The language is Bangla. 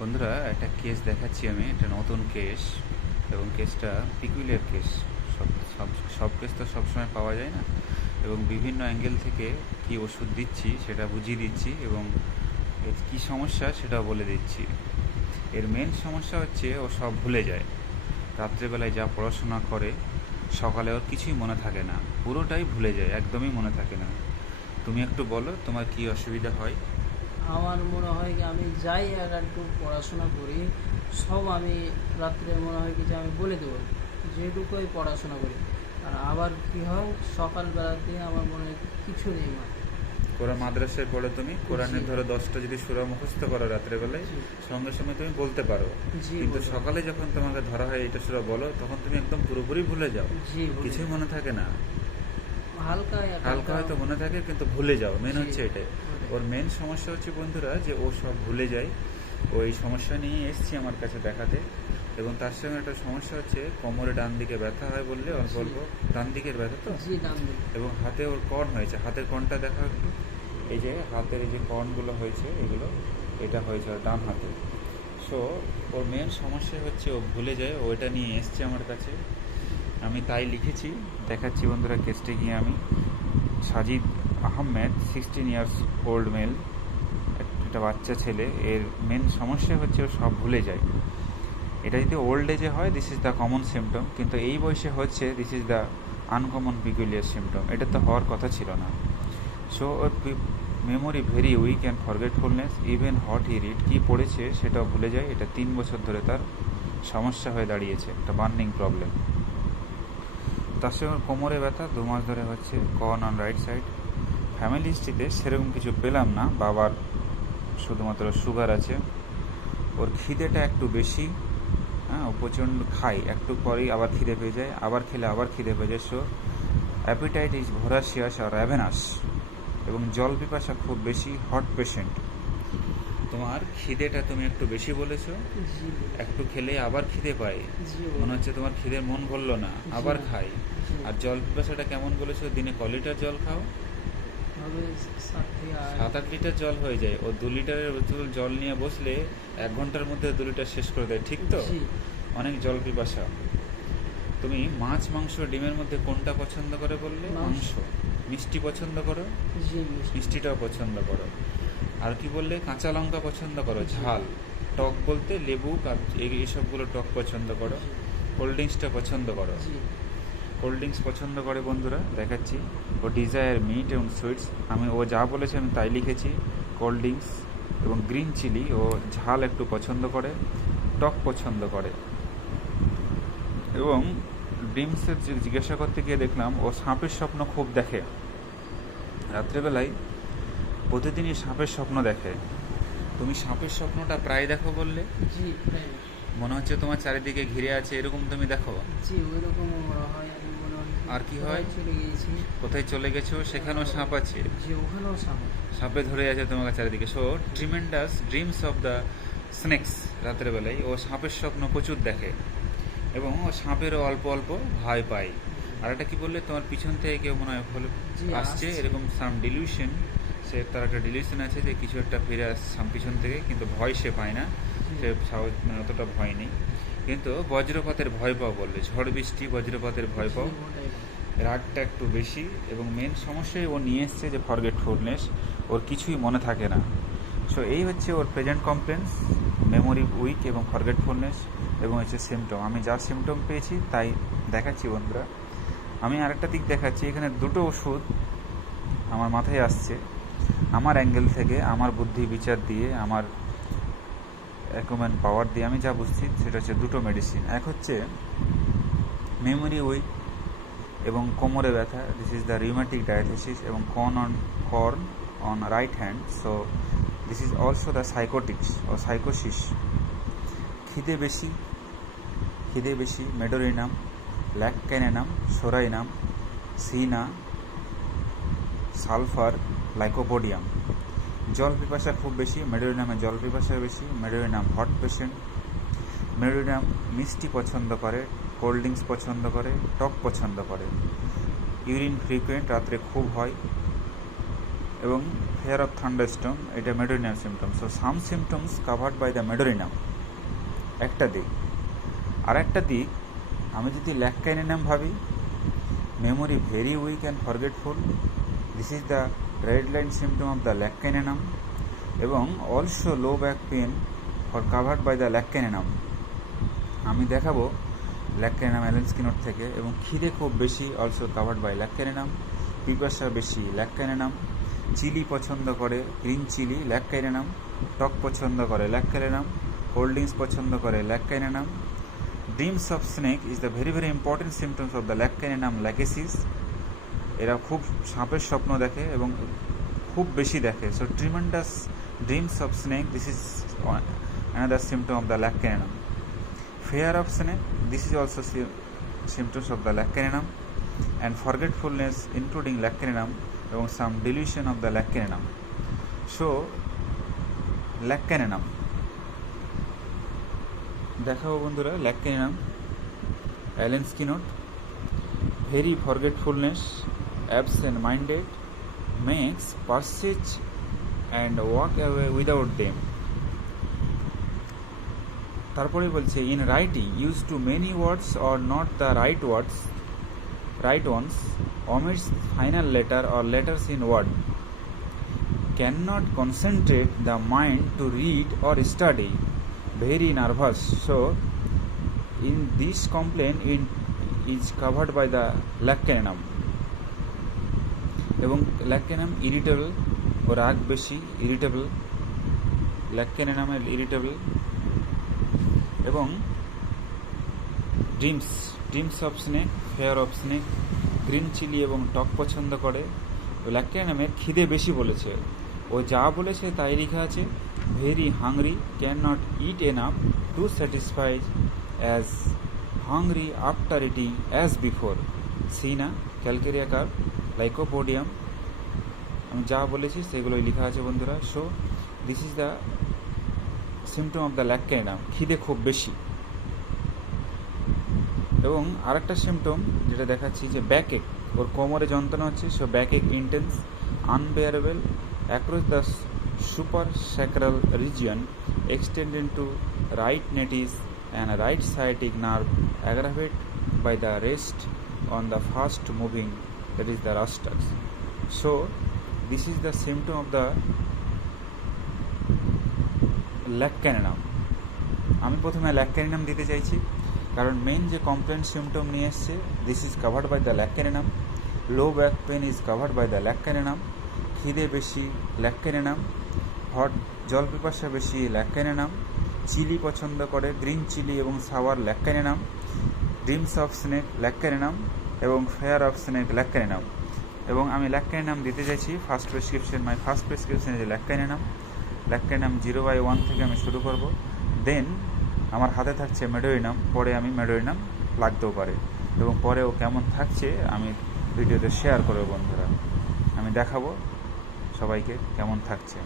বন্ধুরা, একটা কেস দেখাচ্ছি আমি। একটা নতুন কেস এবং কেসটা পিকুলিয়ার কেস সব সব সব কেস তো সবসময় পাওয়া যায় না। এবং বিভিন্ন অ্যাঙ্গেল থেকে কি ওষুধ দিচ্ছি সেটা বুঝিয়ে দিচ্ছি এবং কী সমস্যা সেটাও বলে দিচ্ছি। এর মেন সমস্যা হচ্ছে ও সব ভুলে যায়। রাত্রেবেলায় যা পড়াশোনা করে, সকালে ওর কিছুই মনে থাকে না। পুরোটাই ভুলে যায়, একদমই মনে থাকে না। তুমি একটু বলো, তোমার কি অসুবিধা হয়? আমার মনে হয় কি আমি যাই আর একটু পড়াশোনা করি সব আমি রাত্রে মনে হয় কি যে আমি বলে দেবো যেটুকুই পড়াশোনা করি। আর আবার কি হয় সকালবেলাতে আমার মনে হয় কিছু নেই মা কোরআন মাদ্রাসায় পড়ো তুমি কোরআনের ধরো দশটা যদি সুরা মুখস্থ করো রাত্রেবেলায়। সঙ্গে সঙ্গে তুমি বলতে পারো। কিন্তু সকালে যখন তোমাকে ধরা হয় এটা সুরা বলো তখন তুমি একদম পুরোপুরি ভুলে যাও। কিছুই মনে থাকে না। হালকা হালকা হয়তো মনে থাকে কিন্তু ভুলে যাও। মেন হচ্ছে এটাই। ওর মেন সমস্যা হচ্ছে বন্ধুরা যে ও সব ভুলে যায়। ও এই সমস্যা নিয়ে এসছি আমার কাছে দেখাতে। এবং তার সঙ্গে একটা সমস্যা হচ্ছে কোমরে ডান দিকে ব্যথা হয় বললে অল্প। অল্প ডান দিকের ব্যথা তো? এবং হাতে ওর কর্ন হয়েছে। হাতের কর্নটা দেখা এই যে হাতের এই যে কর্নগুলো হয়েছে এগুলো এটা হয়েছে ওর ডান হাতে। সো ওর মেন সমস্যা হচ্ছে ও ভুলে যায় ও এটা নিয়ে এসছে আমার কাছে। আমি তাই লিখেছি দেখাচ্ছি বন্ধুরা কেসটে গিয়ে আমি। Sajid Ahmed sixteen years old male একটা বাচ্চা ছেলে, এর মেন সমস্যা হচ্ছে ও সব ভুলে যায়। এটা যদি ওল্ড এজে হয় this is the common symptom কিন্তু এই বয়সে হচ্ছে this is the uncommon peculiar symptom এটা তো হওয়ার কথা ছিল না। So or memory very weak and forgetfulness even what he read কী পড়েছে সেটাও ভুলে যায়, এটা তিন বছর ধরে তার সমস্যা হয়ে দাঁড়িয়েছে, একটা বার্নিং প্রবলেম তার সঙ্গে কোমরে ব্যথা দু মাস ধরে হচ্ছে corn on right side family হিস্ট্রিতে সেরকম কিছু পেলাম না। বাবার শুধুমাত্র সুগার আছে। ওর খিদেটা একটু বেশি হ্যাঁ ও প্রচণ্ড খাই একটু পরেই আবার খিদে পেয়ে যায় আবার খেলে আবার খিদে পেয়ে যায়। সো অ্যাপিটাইট ইজ ভোরাসিয়াস আর র্যাভেনাস এবং জল পিপাসা খুব বেশি হট পেশেন্ট তোমার খিদেটা তুমি একটু বেশি বলেছ। একটু খেলে আবার খিদে পায়। জি। মনে হচ্ছে তোমার খিদের মন ভরলো না আবার। খাই আর জল পিপাসাটা কেমন বলেছ? দিনে ক লিটার জল খাও? সাত আট। লিটার জল হয়ে যায়। ও দু লিটারের বোতল জল নিয়ে বসলে এক ঘণ্টার মধ্যে দু লিটার শেষ করে দেয় ঠিক তো? অনেক জল পিপাসা। তুমি মাছ মাংস ডিমের মধ্যে কোনটা পছন্দ করে বললে? মাংস। মিষ্টি পছন্দ করো? মিষ্টিটাও পছন্দ করো। আর কি বললে? কাঁচা লঙ্কা পছন্দ করো? ঝাল। টক বলতে লেবু এই এইসবগুলো টক পছন্দ করো। কোল্ড ড্রিঙ্কসটা পছন্দ করো। কোল্ড ড্রিঙ্কস পছন্দ করে বন্ধুরা দেখাচ্ছি। ও ডিজায়ার মিট এবং সুইটস আমি ও যা বলেছে আমি তাই লিখেছি কোল্ড ড্রিঙ্কস এবং গ্রিন চিলি ও ঝাল একটু পছন্দ করে টক পছন্দ করে। এবং ড্রিমসের জিজ্ঞাসা করতে গিয়ে দেখলাম ও সাপের স্বপ্ন খুব দেখে। রাত্রেবেলায় প্রতিদিনই সাপের স্বপ্ন দেখে। তুমি সাপের স্বপ্নটা প্রায় দেখো বললে? জি মনে হচ্ছে তোমার চারিদিকে ঘিরে আছে এরকম তুমি দেখো। জি ওইরকমও মনে হয়। আর কি হয়? চলে গিয়েছি কোথায় চলে গেছো? সেখানেও সাপ আছে। যে ওখানেও সাপ সাপে ধরে আছে তোমাকে চারিদিকে। So tremendous dreams of the snakes রাত্রেবেলায় ও সাপের স্বপ্ন প্রচুর দেখে এবং ও সাপেরও অল্প অল্প ভয় পায়। আর একটা কি বললে? তোমার পিছন থেকে কেউ মনে হয় আসছে। এরকম সাম ডিলিউশন সে তার একটা ডিলিউশন আছে যে কিছু একটা ফিরে আসছে সাম পিছন থেকে কিন্তু ভয় সে পায় না। সে সাহস মানে অতটা ভয় নেই। কিন্তু বজ্রপাতের ভয় পাও বললে, ঝড় বৃষ্টি, বজ্রপাতের ভয় পাও? রাগটা একটু বেশি এবং মেন সমস্যাই ও নিয়ে এসছে যে ফরগেটফুলনেস ওর কিছুই মনে থাকে না। সো এই হচ্ছে ওর প্রেজেন্ট কমপ্লেন্স মেমোরি উইক এবং ফরগেটফুলনেস এবং হচ্ছে সিমটম আমি যা সিমটম পেয়েছি তাই দেখাচ্ছি বন্ধুরা। আমি আরেকটা দিক দেখাচ্ছি, এখানে দুটো ওষুধ আমার মাথায় আসছে। আমার অ্যাঙ্গেল থেকে, আমার বুদ্ধি বিচার দিয়ে, আমার অ্যাকুমেন্ট পাওয়ার দিয়ে আমি যা বুঝছি, সেটা হচ্ছে দুটো মেডিসিন এক হচ্ছে মেমোরি উইক এবং কোমরে ব্যথা। This is the rheumatic diathesis এবং corn on corn on right hand so this is also the sycotics ও সাইকোসিস খিদে বেশি খিদে বেশি Medorrhinum Lac caninum Psorinum Cina Sulphur Lycopodium জল পিপাসা খুব বেশি মেডোরিনামে জল পিপাসা বেশি মেডোরিনাম হট পেশেন্ট মেরুনাম মিষ্টি পছন্দ করে কোল্ড ড্রিঙ্কস পছন্দ করে, টক পছন্দ করে। ইউরিন ফ্রিকুয়েন্ট রাত্রে খুব হয় এবং ফেয়ার অফ থান্ডারস্টর্ম এটা medorrhinum symptom so some symptoms covered by the medorrhinum একটা দিক। আর একটা দিক, আমি যদি ল্যাককাইনেনাম ভাবি memory very weak and forgetful this is the line symptom of the lac caninum এবং also low back pain for covered by the lac caninum আমি দেখাবো ল্যাককাইনাম অ্যালেন্সকিনোর থেকে এবং খিদে খুব বেশি অলসো কাভার্ড বাই ল্যাককাইনাম পিপাসা বেশি ল্যাককাইনাম চিলি পছন্দ করে green chilli lac lac caninum টক পছন্দ করে ল্যাককাইনাম কোল্ড ড্রিঙ্কস পছন্দ করে lac lac caninum dreams of snake is the very very important symptoms of the lac caninum lachesis এরা খুব সাপের স্বপ্ন দেখে এবং খুব বেশি দেখে। So tremendous dreams of snake this is another symptom of the lac lac caninum fear of snake this is also symptoms of the lac lac caninum and forgetfulness including lac lac caninum এবং some delusion of the lac lac caninum so lac lac caninum দেখাবো বন্ধুরা lac lac caninum Allen's keynote very forgetfulness absent minded makes purchase and walk away without them তারপরে বলছে in writing use too many words or not the right words right once omits final letter or letters in word cannot concentrate the mind to read or study very nervous so in this complaint it is covered by the lacanum এবং ল্যাকেনাম ইরিটেবল ও রাগ বেশি ইরিটেবল ল্যাকেনামের ইরিটেবল এবং dreams dreams of snake, fear of snake, green chilli এবং টক পছন্দ করে। ল্যাকিয়া নামের খিদে বেশি বলেছে। ও যা বলেছে তাই লেখা আছে very hungry can not eat enough to satisfied as hungry after eating as before cina, calcarea carb lycopodium আমি যা বলেছি সেগুলোই লেখা আছে বন্ধুরা। So this is the symptom of the lac caninum খিদে খুব বেশি। এবং আরেকটা সিমটম যেটা দেখাচ্ছি যে ব্যাক এক ওর কোমরে যন্ত্রণা হচ্ছে so backache intense unbearable across the super sacral region extended to right nates and right sciatic nerve aggravate by the rest on the first moving that is the rhus tox so this is the symptom of the lac caninum আমি প্রথমে ল্যাকক্যানিনাম দিতে চাইছি, কারণ মেইন যে কমপ্লেন সিমটম নিয়ে এসছে this is covered by the lac caninum low back pain is covered by the lac caninum খিদে বেশি ল্যাকক্যানিনাম হট জল পিপাসা বেশি ল্যাকক্যানিনাম চিলি পছন্দ করে গ্রিন চিলি এবং sour lac caninum dreams of snake lac caninum এবং ফেয়ার স্নেক ল্যাকক্যানিনাম এবং আমি ল্যাকক্যানিনাম দিতে চাইছি first prescription my first prescription যে lac caninum lac caninum zero by one থেকে আমি শুরু করব। দেন আমার হাতে থাকছে মেডোরিনাম, পরে আমি মেডোরিনাম লাগতেও পারে। এবং পরেও কেমন থাকছে আমি ভিডিওতে শেয়ার করব বন্ধুরা। আমি দেখাবো সবাইকে কেমন থাকছে।